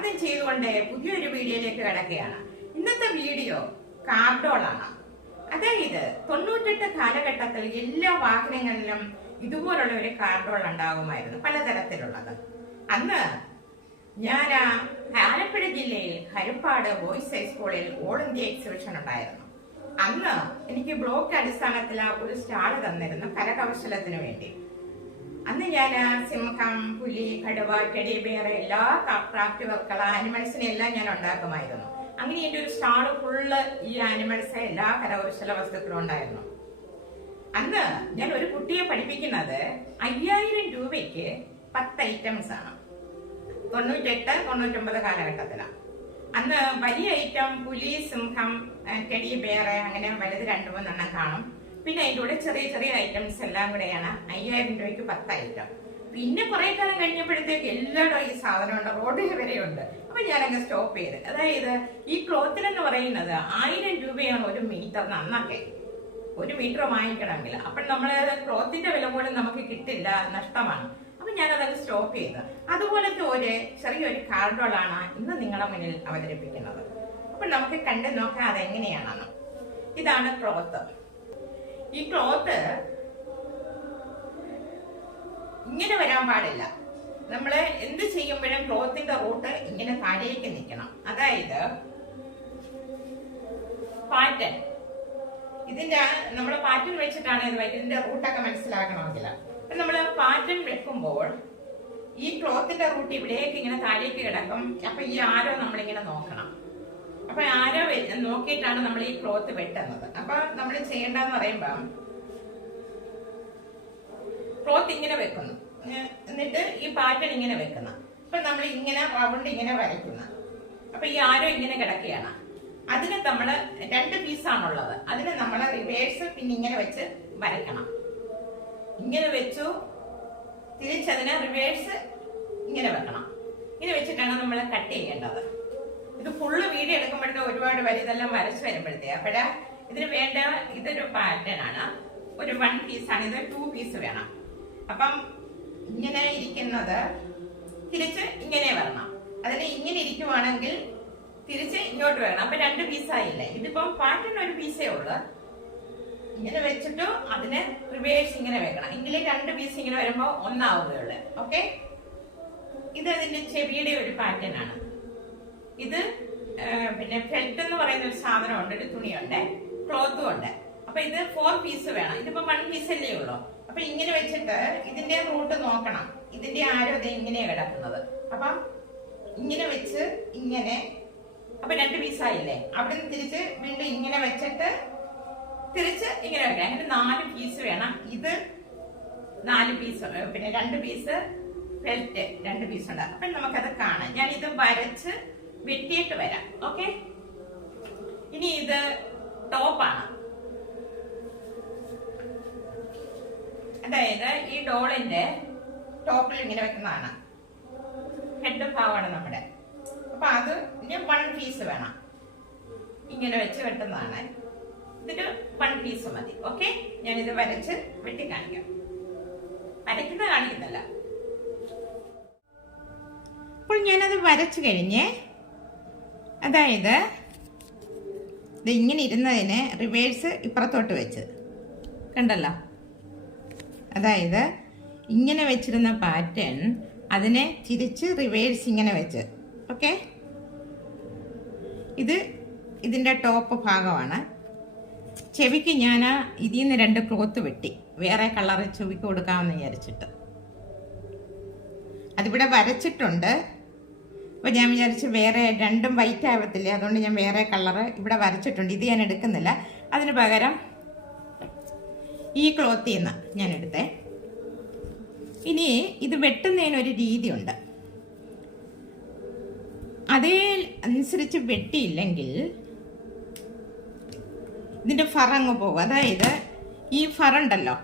സ്വാഗതം ചെയ്തുകൊണ്ട് പുതിയൊരു വീഡിയോയിലേക്ക് കിടക്കുകയാണ്. ഇന്നത്തെ വീഡിയോ കാർഡോളാണ്. അതായത് 98 കാലഘട്ടത്തിൽ എല്ലാ വാഹനങ്ങളിലും ഇതുപോലുള്ള ഒരു കാർഡോൾ ഉണ്ടാകുമായിരുന്നു, പലതരത്തിലുള്ളത്. അന്ന് ഞാൻ ആലപ്പുഴ ജില്ലയിൽ ഹരിപ്പാട് ബോയ്സ് ഹൈസ്കൂളിൽ ഓൾ ഇന്ത്യ എക്സിബിഷൻ ഉണ്ടായിരുന്നു. അന്ന് എനിക്ക് ബ്ലോക്ക് അടിസ്ഥാനത്തിൽ ഒരു സ്റ്റാൾ തന്നിരുന്നു കരകൗശലത്തിന് വേണ്ടി. അന്ന് ഞാൻ സിംഹം, പുലി, കടുവ, ടെഡി ബിയർ, എല്ലാ ക്രാഫ്റ്റ് വർക്കുകൾ, ആനിമൽസിനെ എല്ലാം ഞാൻ ഉണ്ടാക്കുമായിരുന്നു. അങ്ങനെ എന്റെ ഒരു സ്റ്റാള് ഫുള്ള് ഈ ആനിമൽസ്, എല്ലാ കരകൗശല വസ്തുക്കളും ഉണ്ടായിരുന്നു. അന്ന് ഞാൻ ഒരു കുട്ടിയെ പഠിപ്പിക്കുന്നത് 5000 രൂപയ്ക്ക് 10 ഐറ്റംസ് ആണ്. 98-99 കാലഘട്ടത്തിലാണ്. അന്ന് വലിയ ഐറ്റം പുലി, സിംഹം, ടെഡി ബിയർ, അങ്ങനെ വലുത് 2-3 കാണും. പിന്നെ അതിൻ്റെ കൂടെ ചെറിയ ചെറിയ ഐറ്റംസ് എല്ലാം കൂടെയാണ് 5000 രൂപയ്ക്ക് 10 ഐറ്റം. പിന്നെ കുറെ കാലം കഴിഞ്ഞപ്പോഴത്തേക്ക് എല്ലായിടും ഈ സാധനം ഉണ്ട്, റോഡിൽ വരെയുണ്ട്. അപ്പൊ ഞാനങ്ങ് സ്റ്റോപ്പ് ചെയ്ത്. അതായത് ഈ ക്ലോത്തിലെന്ന് പറയുന്നത് 1000 രൂപയാണ് ഒരു മീറ്ററിന് അന്നൊക്കെ. 1 മീറ്റർ വാങ്ങിക്കണമെങ്കിൽ. അപ്പോൾ നമ്മള് ക്ലോത്തിന്റെ വില പോലും നമുക്ക് കിട്ടില്ല, നഷ്ടമാണ്. അപ്പൊ ഞാനതങ്ങ് സ്റ്റോപ്പ് ചെയ്ത്. അതുപോലത്തെ ഒരു ചെറിയൊരു കാർഡോളാണ് ഇന്ന് നിങ്ങളുടെ മുന്നിൽ അവതരിപ്പിക്കുന്നത്. അപ്പൊ നമുക്ക് കണ്ടു നോക്കാം അതെങ്ങനെയാണെന്ന്. ഇതാണ് ക്ലോത്ത്. ഈ ക്ലോത്ത് ഇങ്ങനെ വരാൻ പാടില്ല. നമ്മള് എന്ത് ചെയ്യുമ്പോഴും ക്ലോത്തിന്റെ റൂട്ട് ഇങ്ങനെ താഴേക്ക് നിൽക്കണം. അതായത് പാറ്റേൺ, ഇതിന്റെ നമ്മള് പാറ്റേൺ വെച്ചിട്ടാണ് ഇത് ഇതിന്റെ റൂട്ടൊക്കെ മനസ്സിലാക്കണമെങ്കിൽ. അപ്പൊ നമ്മള് പാറ്റേൺ വെക്കുമ്പോൾ ഈ ക്ലോത്തിന്റെ റൂട്ട് ഇവിടേക്ക് ഇങ്ങനെ താഴേക്ക് കിടക്കും. അപ്പൊ ഈ ആരോ നമ്മളിങ്ങനെ നോക്കണം. അപ്പൊ ആരോ നോക്കിയിട്ടാണ് നമ്മൾ ഈ ക്ലോത്ത് വെട്ടുന്നത്. അപ്പൊ നമ്മൾ ചെയ്യേണ്ടെന്ന് പറയുമ്പോ ക്ലോത്ത് ഇങ്ങനെ വെക്കുന്നു, എന്നിട്ട് ഈ പാറ്റേൺ ഇങ്ങനെ വെക്കുന്ന. അപ്പൊ നമ്മൾ ഇങ്ങനെ റൗണ്ട് ഇങ്ങനെ വരയ്ക്കുന്ന. അപ്പൊ ഈ ആരോ ഇങ്ങനെ കിടക്കുകയാണ്. അതിന് നമ്മള് 2 പീസാണുള്ളത്. അതിന് നമ്മള് റിവേഴ്സ് പിന്നെ ഇങ്ങനെ വെച്ച് വരയ്ക്കണം. ഇങ്ങനെ വെച്ചു, തിരിച്ചതിനെ റിവേഴ്സ് ഇങ്ങനെ വെക്കണം. ഇങ്ങനെ വെച്ചിട്ടാണ് നമ്മൾ കട്ട് ചെയ്യേണ്ടത്. ഇത് ഫുള്ള് വീഡിയോ എടുക്കുമ്പോഴത്തെ ഒരുപാട് വരി ഇതെല്ലാം വരച്ച് വരുമ്പോഴത്തേ. അപ്പോഴാ ഇതിന് വേണ്ട ഇതൊരു പാറ്റേൺ ആണ്. ഒരു 1 പീസാണ്. ഇത് 2 പീസ് വേണം. അപ്പം ഇങ്ങനെ ഇരിക്കുന്നത് തിരിച്ച് ഇങ്ങനെ വരണം. അതിന് ഇങ്ങനെ ഇരിക്കുവാണെങ്കിൽ തിരിച്ച് ഇങ്ങോട്ട് വരണം. അപ്പൊ 2 പീസായില്ലേ. ഇതിപ്പം പാറ്റേൺ 1 പീസേ ഉള്ളു. ഇങ്ങനെ വെച്ചിട്ട് അതിന് റിവേഴ്സ് ഇങ്ങനെ വെക്കണം. എങ്കിലേ 2 പീസ് ഇങ്ങനെ വരുമ്പോ ഒന്നാവുകയുള്ളു. ഓക്കെ, ഇത് അതിന്റെ ചെവിയുടെ ഒരു പാറ്റേൺ ആണ്. ഇത് പിന്നെ ഫെൽറ്റ് എന്ന് പറയുന്ന ഒരു സാധനമുണ്ട്, ഒരു തുണിയുണ്ട്, ക്ലോത്തും ഉണ്ട്. അപ്പൊ ഇത് 4 പീസ് വേണം. ഇതിപ്പോ 1 പീസ് അല്ലേ ഉള്ളൂ. അപ്പൊ ഇങ്ങനെ വെച്ചിട്ട് ഇതിന്റെ റൂട്ട് നോക്കണം. ഇതിന്റെ ആരോ ഇങ്ങനെയാ കിടക്കുന്നത്. അപ്പൊ ഇങ്ങനെ വെച്ച് ഇങ്ങനെ, അപ്പൊ 2 പീസായില്ലേ. അവിടെ നിന്ന് തിരിച്ച് വീണ്ടും ഇങ്ങനെ വെച്ചിട്ട് തിരിച്ച് ഇങ്ങനെ വെക്കണം. അങ്ങനെ 4 പീസ് വേണം. ഇത് 4 പീസ്, പിന്നെ 2 പീസ് ഫെൽറ്റ് 2 പീസ് ഉണ്ട്. അപ്പൊ നമുക്കത് കാണാം. ഞാൻ ഇത് വരച്ച് വെട്ടിയിട്ട് വരാം. ഓക്കെ, ഇനി ഇത് ടോപ്പാണ്. അതായത് ഈ ഡോളിന്റെ ടോപ്പിൽ ഇങ്ങനെ വെക്കുന്നതാണ്. ഹെഡ് ഭാഗമാണ് നമ്മുടെ. അപ്പൊ അത് ഇനി 1 പീസ് വേണം. ഇങ്ങനെ വെച്ച് വെട്ടുന്നതാണ്. ഇതിന് 1 പീസ് മതി. ഓക്കെ, ഞാനിത് വരച്ച് വെട്ടി കാണിക്കാം. വരയ്ക്കുന്ന കാണിക്കുന്നില്ല. അപ്പോൾ ഞാനത് വരച്ചു കഴിഞ്ഞ്, അതായത് ഇത് ഇങ്ങനെ ഇരുന്നതിന് റിവേഴ്സ് ഇപ്പുറത്തോട്ട് വെച്ച് കണ്ടല്ലോ. അതായത് ഇങ്ങനെ വെച്ചിരുന്ന പാറ്റേൺ അതിനെ തിരിച്ച് റിവേഴ്സ് ഇങ്ങനെ വെച്ച്. ഓക്കെ, ഇത് ഇതിൻ്റെ ടോപ്പ് ഭാഗമാണ്. ചെവിക്ക് ഞാൻ ഇതിൽ നിന്ന് 2 ക്ലോത്ത് വെട്ടി വേറെ കളറ് ചെവിക്ക് കൊടുക്കാമെന്ന് വിചാരിച്ചിട്ട്. അതിവിടെ വരച്ചിട്ടുണ്ട്. അപ്പോൾ ഞാൻ വിചാരിച്ച് വേറെ 2ഉം വൈറ്റ് ആവത്തില്ലേ, അതുകൊണ്ട് ഞാൻ വേറെ കളറ് ഇവിടെ വരച്ചിട്ടുണ്ട്. ഇത് ഞാൻ എടുക്കുന്നില്ല. അതിന് പകരം ഈ ക്ലോത്തിൽ നിന്ന് ഞാൻ എടുത്തേ. ഇനി ഇത് വെട്ടുന്നതിനൊരു രീതിയുണ്ട്. അതേ അനുസരിച്ച് വെട്ടിയില്ലെങ്കിൽ ഇതിൻ്റെ ഫറങ്ങ് പോകും. അതായത് ഈ ഫറുണ്ടല്ലോ,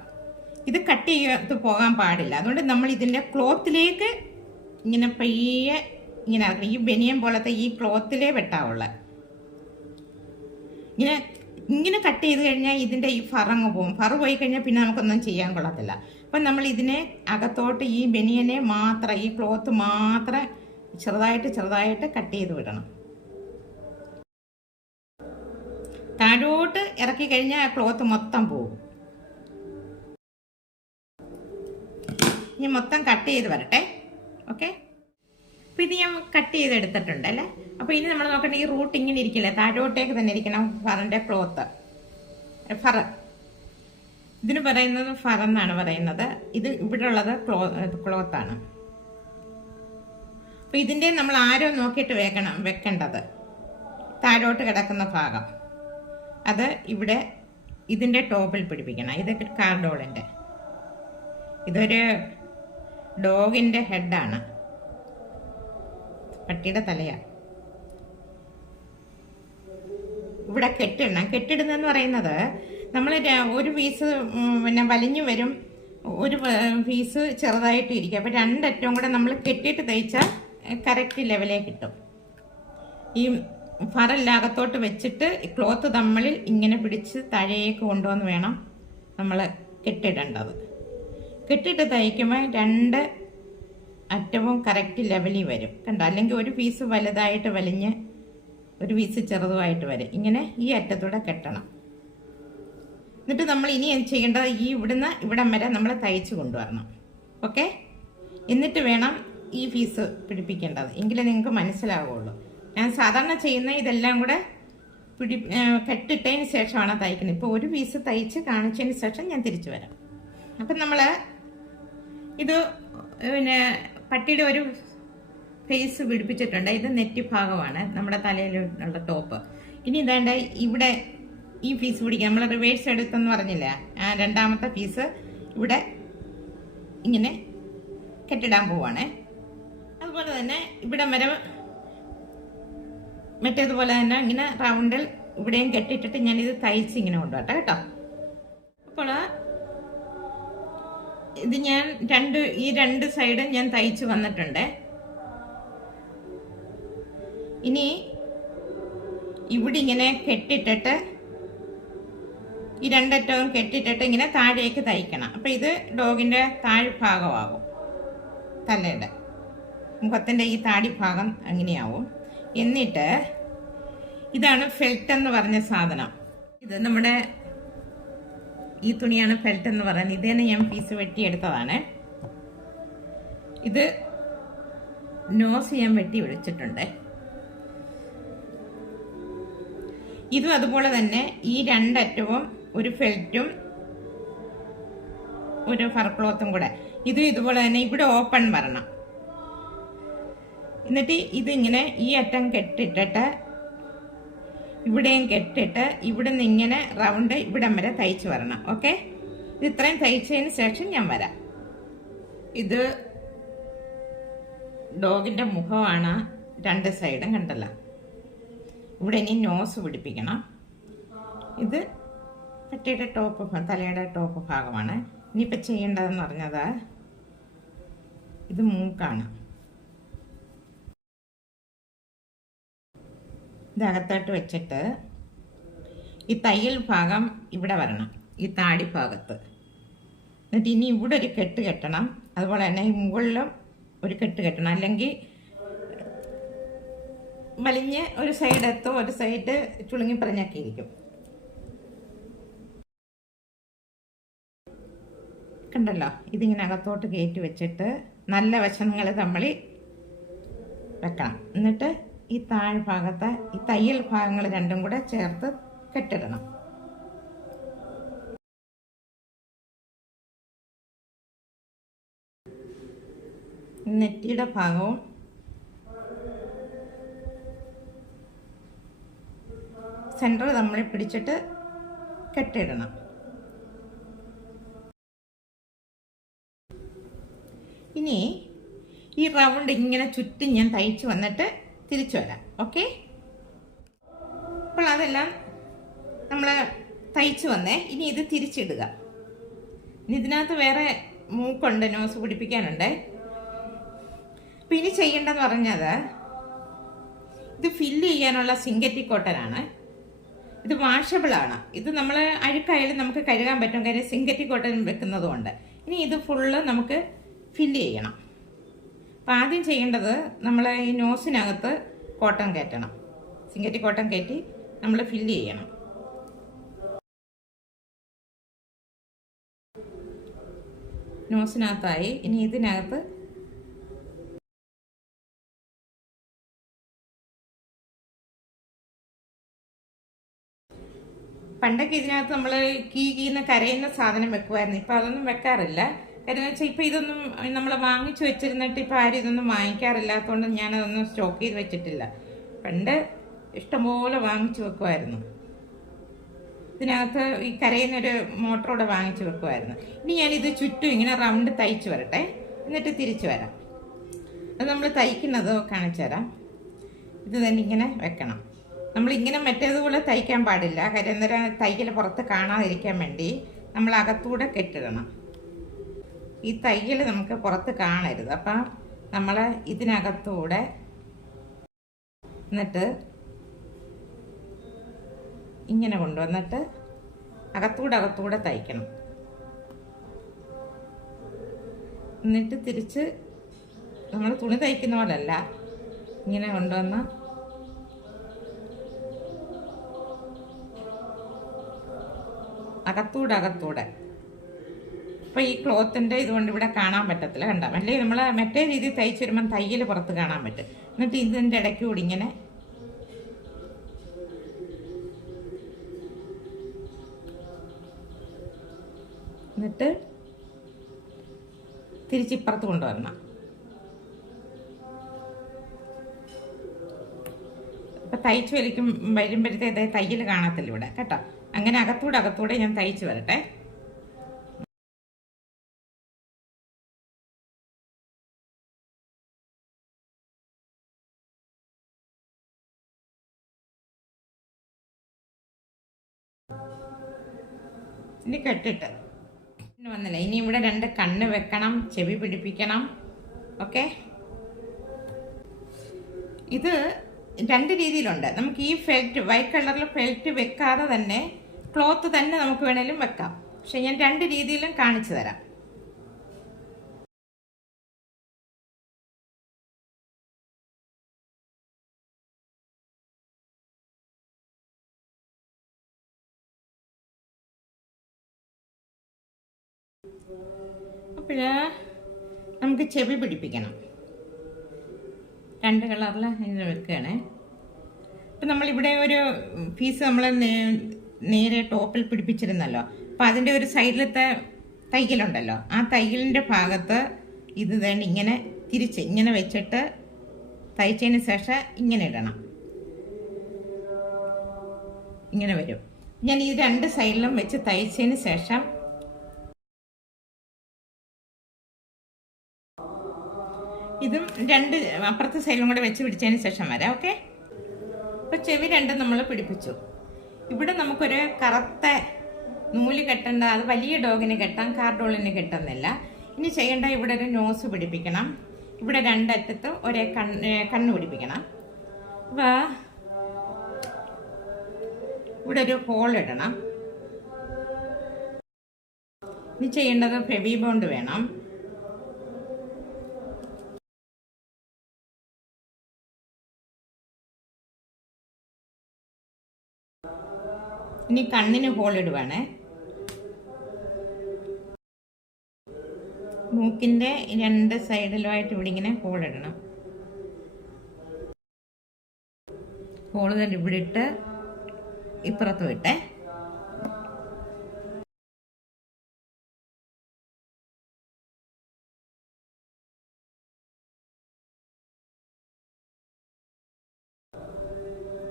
ഇത് കട്ട് ചെയ്ത് പോകാൻ പാടില്ല. അതുകൊണ്ട് നമ്മൾ ഇതിൻ്റെ ക്ലോത്തിലേക്ക് ഇങ്ങനെ പയ്യെ ഇങ്ങനെ ആക്കണം. ഈ ബനിയൻ പോലത്തെ ഈ ക്ലോത്തിലേ വെട്ടാവുള്ള. ഇങ്ങനെ കട്ട് ചെയ്ത് കഴിഞ്ഞാൽ ഇതിൻ്റെ ഈ ഫറങ്ങ് പോകും. ഫറ് പോയി കഴിഞ്ഞാൽ പിന്നെ നമുക്കൊന്നും ചെയ്യാൻ കൊള്ളത്തില്ല. അപ്പം നമ്മൾ ഇതിനെ അകത്തോട്ട് ഈ ബനിയനെ മാത്രം, ഈ ക്ലോത്ത് മാത്രം ചെറുതായിട്ട് കട്ട് ചെയ്ത് വിടണം. താഴോട്ട് ഇറക്കി കഴിഞ്ഞാൽ ആ ക്ലോത്ത് മൊത്തം പോകും. ഇനി മൊത്തം കട്ട് ചെയ്ത് വരട്ടെ. ഓക്കെ, അപ്പം ഇത് ഞാൻ കട്ട് ചെയ്തെടുത്തിട്ടുണ്ട് അല്ലേ. അപ്പോൾ ഇനി നമ്മൾ നോക്കണ്ട, ഈ റൂട്ട് ഇങ്ങനെ ഇരിക്കില്ല, താഴോട്ടേക്ക് തന്നെ ഇരിക്കണം ഫറിൻ്റെ ക്ലോത്ത്. ഫറ് ഇതിന് പറയുന്നത് ഫറെന്നാണ് പറയുന്നത്. ഇത് ഇവിടെ ഉള്ളത് ക്ലോത്താണ്. അപ്പോൾ ഇതിൻ്റെ നമ്മൾ ആരോ നോക്കിയിട്ട് വെക്കേണ്ടത് താഴോട്ട് കിടക്കുന്ന ഭാഗം അത് ഇവിടെ ഇതിൻ്റെ ടോപ്പിൽ പിടിപ്പിക്കണം. ഇത് കാർഡോളിൻ്റെ, ഇതൊരു ഡോഗിൻ്റെ ഹെഡാണ്, പട്ടിയുടെ തലയാണ്. ഇവിടെ കെട്ടിടുന്നെന്ന് പറയുന്നത് നമ്മൾ ഒരു പീസ് പിന്നെ വലിഞ്ഞു വരും, ഒരു പീസ് ചെറുതായിട്ട് ഇരിക്കും. അപ്പോൾ രണ്ടറ്റവും കൂടെ നമ്മൾ കെട്ടിയിട്ട് തയ്ച്ചാൽ കറക്റ്റ് ലെവലേ കിട്ടും. ഈ ഫറെല്ലാം അകത്തോട്ട് വെച്ചിട്ട് ക്ലോത്ത് തമ്മിൽ ഇങ്ങനെ പിടിച്ച് താഴേക്ക് കൊണ്ടുവന്ന് വേണം നമ്മൾ കെട്ടിടേണ്ടത്. കെട്ടിട്ട് തയ്ക്കുമ്പോൾ രണ്ട് അറ്റവും കറക്റ്റ് ലെവലിൽ വരും, കണ്ടോ. അല്ലെങ്കിൽ ഒരു പീസ് വലുതായിട്ട് വലിഞ്ഞ് ഒരു പീസ് ചെറുതുമായിട്ട് വരും. ഇങ്ങനെ ഈ അറ്റത്തൂടെ കെട്ടണം. എന്നിട്ട് നമ്മൾ ഇനി ചെയ്യേണ്ടത് ഈ ഇവിടുന്ന് ഇവിടം വരെ നമ്മൾ തയ്ച്ച് കൊണ്ടുവരണം. ഓക്കെ, എന്നിട്ട് വേണം ഈ പീസ് പിടിപ്പിക്കേണ്ടത്, എങ്കിലേ നിങ്ങൾക്ക് മനസ്സിലാവുള്ളൂ. ഞാൻ സാധാരണ ചെയ്യുന്ന ഇതെല്ലാം കൂടെ കെട്ടിട്ടതിന് ശേഷമാണ് തയ്ക്കുന്നത്. ഇപ്പോൾ ഒരു പീസ് തയ്ച്ച് കാണിച്ചതിന് ശേഷം ഞാൻ തിരിച്ചു വരാം. അപ്പം നമ്മൾ ഇത് പിന്നെ പട്ടിയുടെ ഒരു ഫേസ് പിടിപ്പിച്ചിട്ടുണ്ട്. ഇത് നെറ്റി ഭാഗമാണ് നമ്മുടെ തലയിലുള്ള ടോപ്പ്. ഇനി ഇതാണ്ട് ഇവിടെ ഈ പീസ് പിടിക്കാം. നമ്മൾ റിവേഴ്സ് എടുത്തെന്ന് പറഞ്ഞില്ല, ആ രണ്ടാമത്തെ പീസ് ഇവിടെ ഇങ്ങനെ കെട്ടിടാൻ പോവാണ്. അതുപോലെ തന്നെ ഇവിടെ വരെ മറ്റേതുപോലെ തന്നെ ഇങ്ങനെ റൗണ്ടിൽ ഇവിടെയും കെട്ടിട്ടിട്ട് ഞാനിത് തയ്ച്ച് ഇങ്ങനെ കൊണ്ടുപോട്ടെ കേട്ടോ. അപ്പോൾ ഇത് ഞാൻ ഈ രണ്ട് സൈഡും ഞാൻ തയ്ച്ച് വന്നിട്ടുണ്ട്. ഇനി ഇവിടെ ഇങ്ങനെ കെട്ടിട്ടിട്ട് ഈ രണ്ടറ്റവും കെട്ടിട്ടിട്ട് ഇങ്ങനെ താഴേക്ക് തയ്ക്കണം. അപ്പം ഇത് ഡോഗിൻ്റെ താഴ്ഭാഗമാകും, തലയുടെ മുഖത്തിൻ്റെ ഈ താടി ഭാഗം അങ്ങനെയാവും. എന്നിട്ട് ഇതാണ് ഫെൽറ്റ് എന്ന് പറഞ്ഞ സാധനം. ഇത് നമ്മുടെ ഈ തുണിയാണ് ഫെൽറ്റ് എന്ന് പറയുന്നത്. ഇത് തന്നെ ഞാൻ പീസ് വെട്ടിയെടുത്തതാണ്. ഇത് നോസ് ഞാൻ വെട്ടി വെച്ചിട്ടുണ്ട്. ഇതും അതുപോലെ തന്നെ ഈ രണ്ടറ്റവും ഒരു ഫെൽറ്റും ഒരു ഫർ ക്ലോത്തും കൂടെ ഇതും ഇതുപോലെ തന്നെ ഇവിടെ ഓപ്പൺ വരണം. എന്നിട്ട് ഇതിങ്ങനെ ഈ അറ്റം കെട്ടിട്ടിട്ട് ഇവിടെയും കെട്ടിട്ട് ഇവിടെ നിന്ന് ഇങ്ങനെ റൗണ്ട് ഇവിടം വരെ തയ്ച്ച് വരണം. ഓക്കെ, ഇത് ഇത്രയും തയ്ച്ചതിന് ശേഷം ഞാൻ വരാം. ഇത് ഡോഗിൻ്റെ മുഖമാണ്, രണ്ട് സൈഡും കണ്ടല്ലോ. ഇവിടെ ഇനി നോസ് പിടിപ്പിക്കണം. ഇത് പട്ടിയുടെ ടോപ്പ്, തലയുടെ ടോപ്പ് ഭാഗമാണ്. ഇനിയിപ്പോൾ ചെയ്യേണ്ടതെന്ന് പറഞ്ഞത് ഇത് മൂക്കാണ്. ഇതകത്തോട്ട് വെച്ചിട്ട് ഈ തയ്യൽ ഭാഗം ഇവിടെ വരണം, ഈ താടി ഭാഗത്ത്. എന്നിട്ട് ഇനി ഇവിടെ ഒരു കെട്ട് കെട്ടണം. അതുപോലെ തന്നെ ഈ മുകളിലും ഒരു കെട്ട് കെട്ടണം, അല്ലെങ്കിൽ വലിഞ്ഞ് ഒരു സൈഡ് എത്തും, ഒരു സൈഡ് ചുളുങ്ങിപ്പറഞ്ഞൊക്കെ ഇരിക്കും. കണ്ടല്ലോ, ഇതിങ്ങനെ അകത്തോട്ട് കയറ്റി വെച്ചിട്ട് നല്ല വശങ്ങൾ തമ്മിൽ വെക്കണം. എന്നിട്ട് ഈ താഴ്ഭാഗത്തെ ഈ തയ്യൽ ഭാഗങ്ങൾ രണ്ടും കൂടെ ചേർത്ത് കെട്ടിടണം. നെറ്റിയുടെ ഭാഗവും സെൻറ്റർ നമ്മൾ പിടിച്ചിട്ട് കെട്ടിടണം. ഇനി ഈ റൗണ്ട് ഇങ്ങനെ ചുറ്റും ഞാൻ തയ്ച്ച് വന്നിട്ട് തിരിച്ചു വരാം. ഓക്കെ, അപ്പോൾ അതെല്ലാം നമ്മൾ തയ്ച്ച് വന്നേ. ഇനി ഇത് തിരിച്ചിടുക. ഇനി ഇതിനകത്ത് വേറെ മൂക്കുണ്ട്, നോസ് പിടിപ്പിക്കാനുണ്ട്. അപ്പം ഇനി ചെയ്യേണ്ടതെന്ന് പറഞ്ഞത് ഇത് ഫില്ല് ചെയ്യാനുള്ള സിന്തറ്റിക് കോട്ടനാണ്. ഇത് വാഷബിളാണ്. ഇത് നമ്മൾ അഴുക്കായാലും നമുക്ക് കഴുകാൻ പറ്റും, കാര്യം സിന്തറ്റിക് കോട്ടൺ വെക്കുന്നത് കൊണ്ട്. ഇനി ഇത് ഫുള്ള് നമുക്ക് ഫില്ല് ചെയ്യണം. അപ്പം ആദ്യം ചെയ്യേണ്ടത് നമ്മൾ ഈ നോസിനകത്ത് കോട്ടൺ കയറ്റണം. സിങ്കറ്റി കോട്ടൺ കയറ്റി നമ്മൾ ഫില്ല് ചെയ്യണം. നോസിനകത്തായി. ഇനി ഇതിനകത്ത് പണ്ടൊക്കെ ഇതിനകത്ത് നമ്മൾ കീന്ന് കരയുന്ന സാധനം വെക്കുമായിരുന്നു. ഇപ്പം അതൊന്നും വെക്കാറില്ല. കാര്യം എന്ന് വെച്ചാൽ ഇപ്പം ഇതൊന്നും നമ്മൾ വാങ്ങിച്ചു വെച്ചിരുന്നിട്ട് ഇപ്പം ആരും ഇതൊന്നും വാങ്ങിക്കാറില്ലാത്തതുകൊണ്ട് ഞാനതൊന്നും സ്റ്റോക്ക് ചെയ്ത് വെച്ചിട്ടില്ല. പണ്ട് ഇഷ്ടംപോലെ വാങ്ങിച്ചു വെക്കുമായിരുന്നു. ഇതിനകത്ത് ഈ കരയുന്നൊരു മോട്ടറോടെ വാങ്ങിച്ചു വെക്കുമായിരുന്നു. ഇനി ഞാനിത് ചുറ്റും ഇങ്ങനെ റൗണ്ട് തയ്ച്ച് വരട്ടെ, എന്നിട്ട് തിരിച്ചു വരാം. അത് നമ്മൾ തയ്ക്കുന്നത് കാണിച്ചു തരാം. ഇത് തന്നെ ഇങ്ങനെ വെക്കണം. നമ്മളിങ്ങനെ മറ്റേതുപോലെ തയ്ക്കാൻ പാടില്ല. കാര്യം അന്നേരം തയ്യൽ പുറത്ത് കാണാതിരിക്കാൻ വേണ്ടി നമ്മൾ അകത്തൂടെ കെട്ടിടണം. ഈ തയ്യൽ നമുക്ക് പുറത്ത് കാണരുത്. അപ്പം നമ്മൾ ഇതിനകത്തൂടെ എന്നിട്ട് ഇങ്ങനെ കൊണ്ടുവന്നിട്ട് അകത്തൂടെ തയ്ക്കണം. എന്നിട്ട് തിരിച്ച് നമ്മൾ തുണി തയ്ക്കുന്ന പോലല്ല, ഇങ്ങനെ കൊണ്ടുവന്ന് അകത്തൂടെ. അപ്പോൾ ഈ ക്ലോത്തിൻ്റെ ഇതുകൊണ്ട് ഇവിടെ കാണാൻ പറ്റത്തില്ല, കണ്ടോ? അല്ലെങ്കിൽ നമ്മൾ മറ്റേ രീതിയിൽ തയ്ച്ച് വരുമ്പം തയ്യൽ പുറത്ത് കാണാൻ പറ്റും. എന്നിട്ട് ഇതിൻ്റെ ഇടയ്ക്ക് കൂടി ഇങ്ങനെ എന്നിട്ട് തിരിച്ചിപ്പുറത്ത് കൊണ്ടുവരണം. അപ്പം തയ്ച്ച് വരുമ്പോഴത്തേക്ക് തയ്യൽ കാണത്തില്ല ഇവിടെ, കേട്ടോ? അങ്ങനെ അകത്തൂടെ ഞാൻ തയ്ച്ച് വരട്ടെ. ഇനി കെട്ടിട്ട് വന്നില്ല. ഇനി ഇവിടെ 2 കണ്ണ് വെക്കണം, ചെവി പിടിപ്പിക്കണം. ഓക്കെ, ഇത് 2 രീതിയിലുണ്ട്. നമുക്ക് ഈ ഫെൽറ്റ് വൈറ്റ് കളറിൽ ഫെൽറ്റ് വെക്കാതെ തന്നെ ക്ലോത്ത് തന്നെ നമുക്ക് വേണേലും വെക്കാം. പക്ഷെ ഞാൻ 2 രീതിയിലും കാണിച്ചു തരാം. അപ്പോൾ നമുക്ക് ചെവി പിടിപ്പിക്കണം. 2 കളറിൽ ഇത് വെക്കുകയാണേ. ഇപ്പം നമ്മളിവിടെ ഒരു പീസ് നമ്മൾ നേരെ ടോപ്പിൽ പിടിപ്പിച്ചിരുന്നല്ലോ. അപ്പം അതിൻ്റെ ഒരു സൈഡിലത്തെ തയ്യലുണ്ടല്ലോ, ആ തയ്യലിൻ്റെ ഭാഗത്ത് ഇത് തന്നെ ഇങ്ങനെ തിരിച്ച് ഇങ്ങനെ വെച്ചിട്ട് തയ്ച്ചതിന് ശേഷം ഇങ്ങനെ ഇടണം. ഇങ്ങനെ വരും. ഞാൻ ഈ 2 സൈഡിലും വെച്ച് തയ്ച്ചതിന് ശേഷം ഇതും 2 അപ്പുറത്തെ സൈഡിലും കൂടെ വെച്ച് പിടിച്ചതിന് ശേഷം വരാം. ഓക്കെ, അപ്പോൾ ചെവി 2 നമ്മൾ പിടിപ്പിച്ചു. ഇവിടെ നമുക്കൊരു കറുത്ത നൂല് കെട്ടേണ്ട, അത് വലിയ ഡോഗിന് കെട്ടാം, കാർഡോളിന് കെട്ടുന്നില്ല. ഇനി ചെയ്യേണ്ട, ഇവിടെ ഒരു നോസ് പിടിപ്പിക്കണം. ഇവിടെ 2 അറ്റത്തും ഒരേ കണ്ണ് പിടിപ്പിക്കണം. ഇവിടെ ഒരു ഹോൾ ഇടണം. ഇനി ചെയ്യേണ്ടത് ഫെവി ബോണ്ട് വേണം. ഇനി കണ്ണിന് ഹോൾ ഇടുവാണ്. മൂക്കിൻ്റെ 2 സൈഡിലുമായിട്ട് ഇവിടെ ഇങ്ങനെ ഹോൾ ഇടണം. ഹോൾ തന്നെ ഇവിടെ ഇട്ട് ഇപ്പുറത്ത് വിട്ടേ.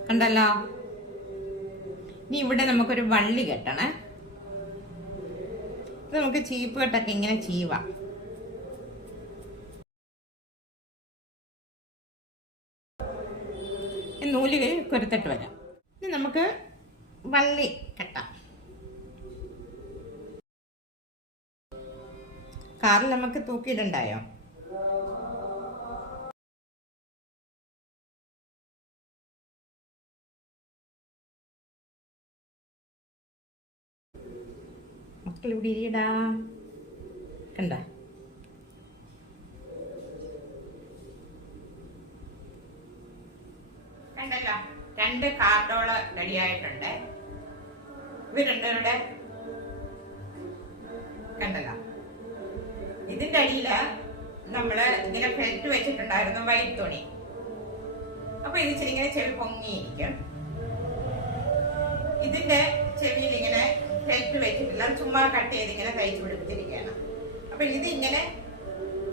കണ്ടല്ലോ. ഇനി ഇവിടെ നമുക്കൊരു വള്ളി കെട്ടണേ. ഇത് നമുക്ക് ചീപ്പ് കെട്ടൊക്കെ ഇങ്ങനെ ചീവാം. നൂല് കൊരുത്തിട്ട് വരാം. ഇനി നമുക്ക് വള്ളി കെട്ടാം. കാറിൽ നമുക്ക് തൂക്കിയിടുണ്ടായോ? മക്കളിവിടെ ഇരിയടാ, കണ്ട. കണ്ടല്ലോ, 2 കാർഡോള് റെഡിയായിട്ടുണ്ട്. ഇവരുണ്ട് ഇവിടെ, കണ്ടല്ലോ. ഇതിന്റെ അടിയില് നമ്മള് ഇങ്ങനെ ഫെൽറ്റ് വെച്ചിട്ടുണ്ടായിരുന്നു, വൈറ്റ് തുണി. അപ്പൊ ഇത് ഇച്ചിരി ഇങ്ങനെ ചെവി പൊങ്ങിയിരിക്കും. ഇതിന്റെ ചെവിയിൽ ഇങ്ങനെ ഫെൽറ്റ് വെച്ചിട്ടില്ല, ചുമ്മാ കട്ട് ചെയ്ത് ഇങ്ങനെ തയ്ച്ചു പിടിപ്പിച്ചിരിക്കുകയാണ്. അപ്പൊ ഇത് ഇങ്ങനെ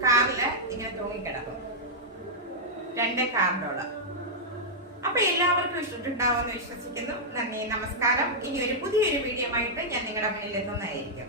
കാറില് ഇങ്ങനെ തൂങ്ങിക്കിടക്കും, 2 കാർഡോള്. അപ്പൊ എല്ലാവർക്കും ഇഷ്ടപ്പെട്ടുണ്ടാവുമെന്ന് വിശ്വസിക്കുന്നു. നന്ദി, നമസ്കാരം. ഇനി ഒരു പുതിയൊരു വീഡിയോ ആയിട്ട് ഞാൻ നിങ്ങളുടെ മുന്നിൽ എത്തുന്നതായിരിക്കും.